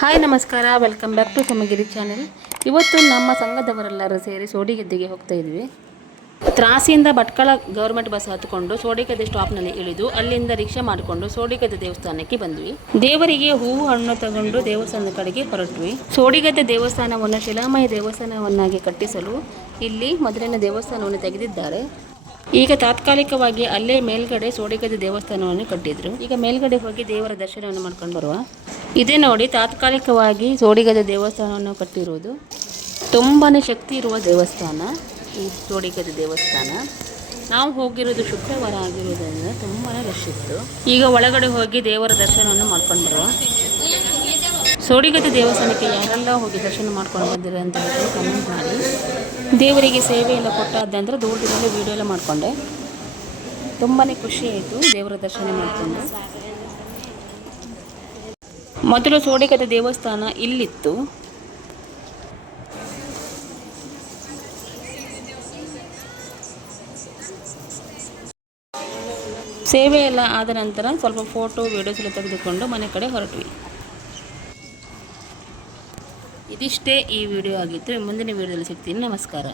Hi ನಮಸ್ಕಾರ, welcome back to ಸಮಗಿರಿ channel. ಇವತ್ತು ನಮ್ಮ ಸಂಘದವರೆಲ್ಲರೂ ಸೇರಿ ಸೋಡಿಗೆದ್ದೆಗೆ ಹೋಗ್ತಾ ಇದ್ವಿ. ತ್ರಾಸಿಯಿಂದ ಭಟ್ಕಳ ಗೌರ್ಮೆಂಟ್ ಬಸ್ ಹತ್ಕೊಂಡು ಸೋಡಿಗೆದ್ದೆ ಸ್ಟಾಪ್ನಲ್ಲಿ ಇಳಿದು ಅಲ್ಲಿಂದ ರಿಕ್ಷಾ ಮಾಡಿಕೊಂಡು ಸೋಡಿಗೆದ್ದೆ ದೇವಸ್ಥಾನಕ್ಕೆ ಬಂದ್ವಿ. ದೇವರಿಗೆ ಹೂವು ಹಣ್ಣು ತಗೊಂಡು ದೇವಸ್ಥಾನದ ಕಡೆಗೆ ಹೊರಟ್ವಿ. ಸೋಡಿಗೆದ್ದೆ ದೇವಸ್ಥಾನವನ್ನು ಶಿಲಾಮಯ ದೇವಸ್ಥಾನವನ್ನಾಗಿ ಕಟ್ಟಿಸಲು ಇಲ್ಲಿ ಮೊದಲಿನ ದೇವಸ್ಥಾನವನ್ನು ತೆಗೆದಿದ್ದಾರೆ. ಈಗ ತಾತ್ಕಾಲಿಕವಾಗಿ ಅಲ್ಲೇ ಮೇಲ್ಗಡೆ ಸೋಡಿಗೆದ್ದೆ ದೇವಸ್ಥಾನವನ್ನು ಕಟ್ಟಿದ್ರು. ಈಗ ಮೇಲ್ಗಡೆ ಹೋಗಿ ದೇವರ ದರ್ಶನವನ್ನು ಮಾಡ್ಕೊಂಡು ಬರುವ. ಇದೇ ನೋಡಿ ತಾತ್ಕಾಲಿಕವಾಗಿ ಸೋಡಿಗೆದ್ದೆ ದೇವಸ್ಥಾನವನ್ನು ಕಟ್ಟಿರುವುದು. ತುಂಬಾ ಶಕ್ತಿ ಇರುವ ದೇವಸ್ಥಾನ ಈ ಸೋಡಿಗೆದ್ದೆ ದೇವಸ್ಥಾನ. ನಾವು ಹೋಗಿರೋದು ಶುಕ್ರವಾರ ಆಗಿರೋದ್ರಿಂದ ತುಂಬಾ ರಶ್ ಇತ್ತು. ಈಗ ಒಳಗಡೆ ಹೋಗಿ ದೇವರ ದರ್ಶನವನ್ನು ಮಾಡ್ಕೊಂಡು ಬರುವ. ಸೋಡಿಗೆದ್ದೆ ದೇವಸ್ಥಾನಕ್ಕೆ ಯಾರೆಲ್ಲ ಹೋಗಿ ದರ್ಶನ ಮಾಡ್ಕೊಂಡು ಬಂದಿರ ಅಂತ ಹೇಳಿ ಕಮೆಂಟ್ ಮಾಡಿ. ದೇವರಿಗೆ ಸೇವೆ ಎಲ್ಲ ಕೊಟ್ಟಾದಂದ್ರೆ ದೂರದಿಂದಲೇ ವೀಡಿಯೋ ಎಲ್ಲ ಮಾಡಿಕೊಂಡೆ. ತುಂಬಾ ಖುಷಿ ಆಯಿತು ದೇವರ ದರ್ಶನ ಮಾಡಿಕೊಂಡು. ಮೊದಲು ಸೋಡಿಗೆದ್ದೆ ದೇವಸ್ಥಾನ ಇಲ್ಲಿತ್ತು. ಸೇವೆ ಎಲ್ಲ ಆದ ನಂತರ ಸ್ವಲ್ಪ ಫೋಟೋ ವೀಡಿಯೋಸ್ ಎಲ್ಲ ತೆಗೆದುಕೊಂಡು ಮನೆ ಕಡೆ ಹೊರಟ್ವಿ. ಇದಿಷ್ಟೇ ಈ ವಿಡಿಯೋ ಆಗಿತ್ತು. ಮುಂದಿನ ವಿಡಿಯೋದಲ್ಲಿ ಸಿಗ್ತೀನಿ. ನಮಸ್ಕಾರ.